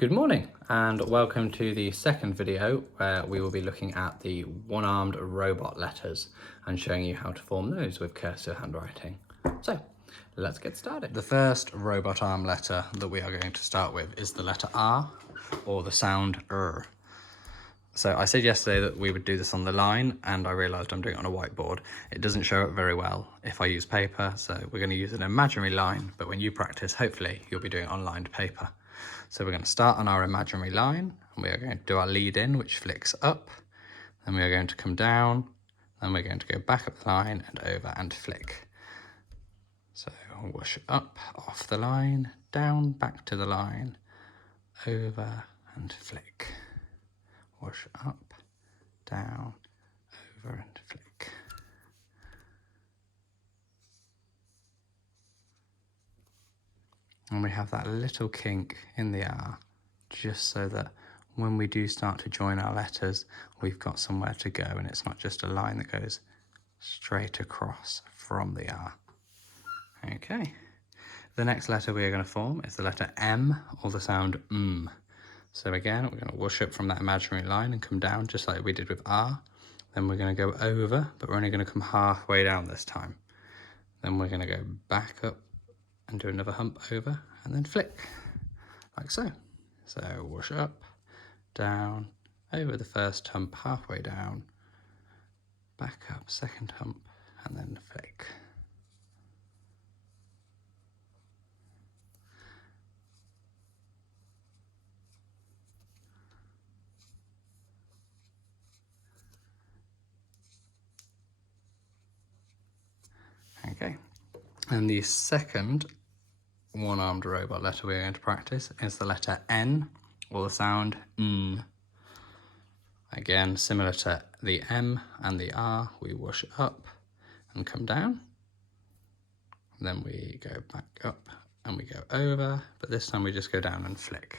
Good morning and welcome to the second video where we will be looking at the one-armed robot letters and showing you how to form those with cursive handwriting. So let's get started. The first robot arm letter that we are going to start with is the letter R, or the sound R. So I said yesterday that we would do this on the line, and I realised I'm doing it on a whiteboard. It doesn't show up very well if I use paper, so we're going to use an imaginary line, but when you practice, hopefully you'll be doing it on lined paper. So we're going to start on our imaginary line, and we are going to do our lead in, which flicks up, then we are going to come down, then we're going to go back up the line and over and flick. So whoosh up, off the line, down, back to the line, over and flick. Whoosh up, down, over and flick. And we have that little kink in the R, just so that when we do start to join our letters, we've got somewhere to go and it's not just a line that goes straight across from the R. Okay, the next letter we are going to form is the letter M, or the sound M. So again, we're going to whoosh up from that imaginary line and come down just like we did with R. Then we're going to go over, but we're only going to come halfway down this time. Then we're going to go back up and do another hump over and then flick, like so. So whoosh up, down, over the first hump, halfway down, back up, second hump, and then flick. Okay, and the second one-armed robot letter we're going to practice is the letter N, or the sound N. Again, similar to the M and the R, we whoosh up and come down. Then we go back up and we go over, but this time we just go down and flick.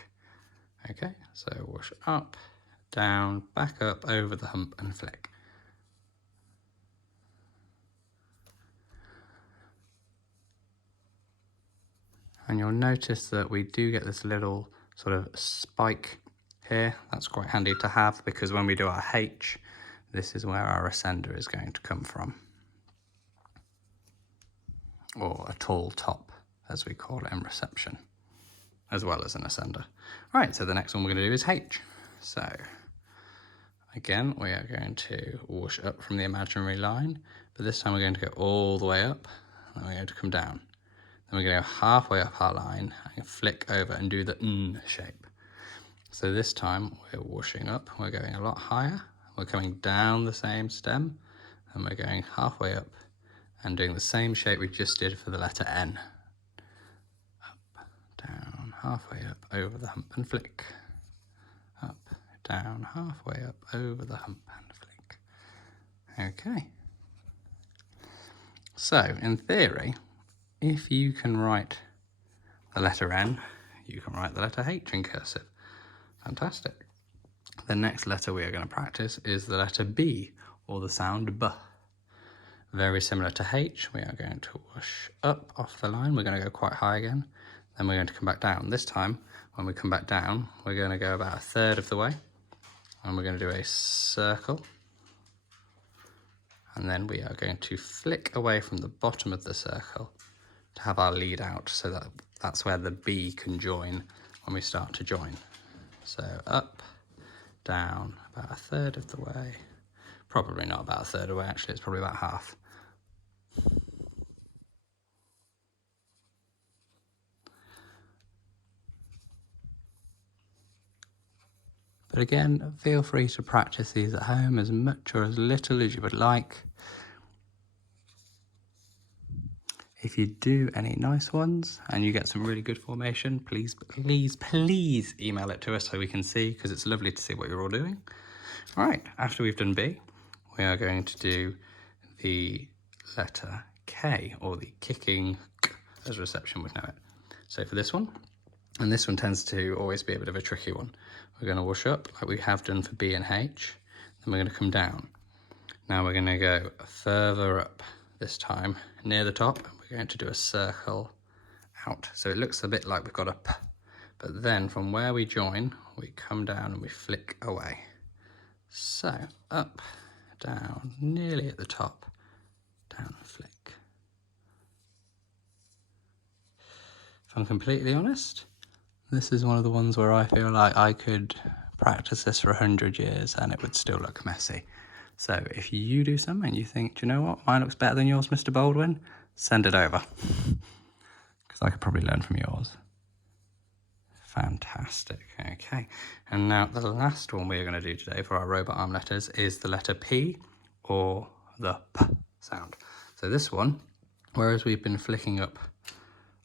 Okay, so whoosh up, down, back up, over the hump and flick. And you'll notice that we do get this little sort of spike here. That's quite handy to have because when we do our H, this is where our ascender is going to come from. Or a tall top, as we call it in reception, as well as an ascender. Right, so the next one we're going to do is H. So again, we are going to whoosh up from the imaginary line, but this time we're going to go all the way up, and then we're going to come down. Then we're going to go halfway up our line and flick over and do the N shape. So this time we're whooshing up, we're going a lot higher, we're coming down the same stem, and we're going halfway up and doing the same shape we just did for the letter N. Up, down, halfway up, over the hump and flick. Up, down, halfway up, over the hump and flick. Okay. So, in theory, if you can write the letter N, you can write the letter H in cursive. Fantastic. The next letter we are going to practice is the letter B, or the sound B. Very similar to H, we are going to whoosh up off the line. We're going to go quite high again. Then we're going to come back down. This time, when we come back down, we're going to go about a third of the way. And we're going to do a circle. And then we are going to flick away from the bottom of the circle to have our lead out, so that that's where the B can join when we start to join. So up, down, about a third of the way. Probably not about a third of the way, actually, it's probably about half. But again, feel free to practice these at home as much or as little as you would like. If you do any nice ones and you get some really good formation, please email it to us so we can see, because it's lovely to see what you're all doing. All right, after we've done B, we are going to do the letter K, or the kicking K, as reception would know it. So for this one, and this one tends to always be a bit of a tricky one, we're going to whoosh up like we have done for B and H, then we're going to come down. Now we're going to go further up this time, near the top, and we're going to do a circle out. So it looks a bit like we've got a P, but then from where we join, we come down and we flick away. So up, down, nearly at the top, down and flick. If I'm completely honest, this is one of the ones where I feel like I could practice this for 100 years and it would still look messy. So if you do some and you think, do you know what, mine looks better than yours, Mr. Baldwin, send it over. Because I could probably learn from yours. Fantastic, okay. And now the last one we're going to do today for our robot arm letters is the letter P, or the P sound. So this one, whereas we've been flicking up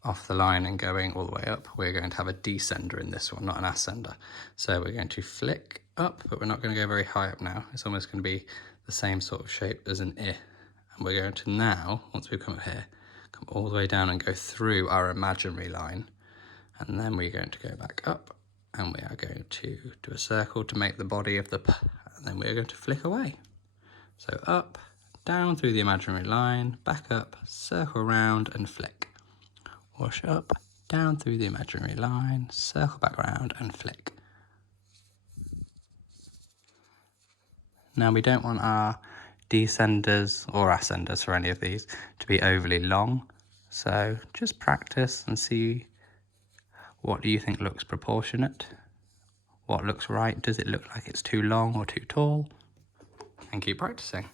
off the line and going all the way up, we're going to have a descender in this one, not an ascender. So we're going to flick up, but we're not going to go very high up now. It's almost going to be the same sort of shape as an I. And we're going to now, once we come up here, come all the way down and go through our imaginary line. And then we're going to go back up and we are going to do a circle to make the body of the P, and then we're going to flick away. So up, down through the imaginary line, back up, circle around and flick. Wash up, down through the imaginary line, circle back around and flick. Now we don't want our descenders or ascenders for any of these to be overly long. So just practice and see, what do you think looks proportionate? What looks right? Does it look like it's too long or too tall? And keep practicing.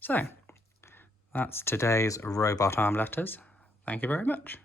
So that's today's robot arm letters. Thank you very much.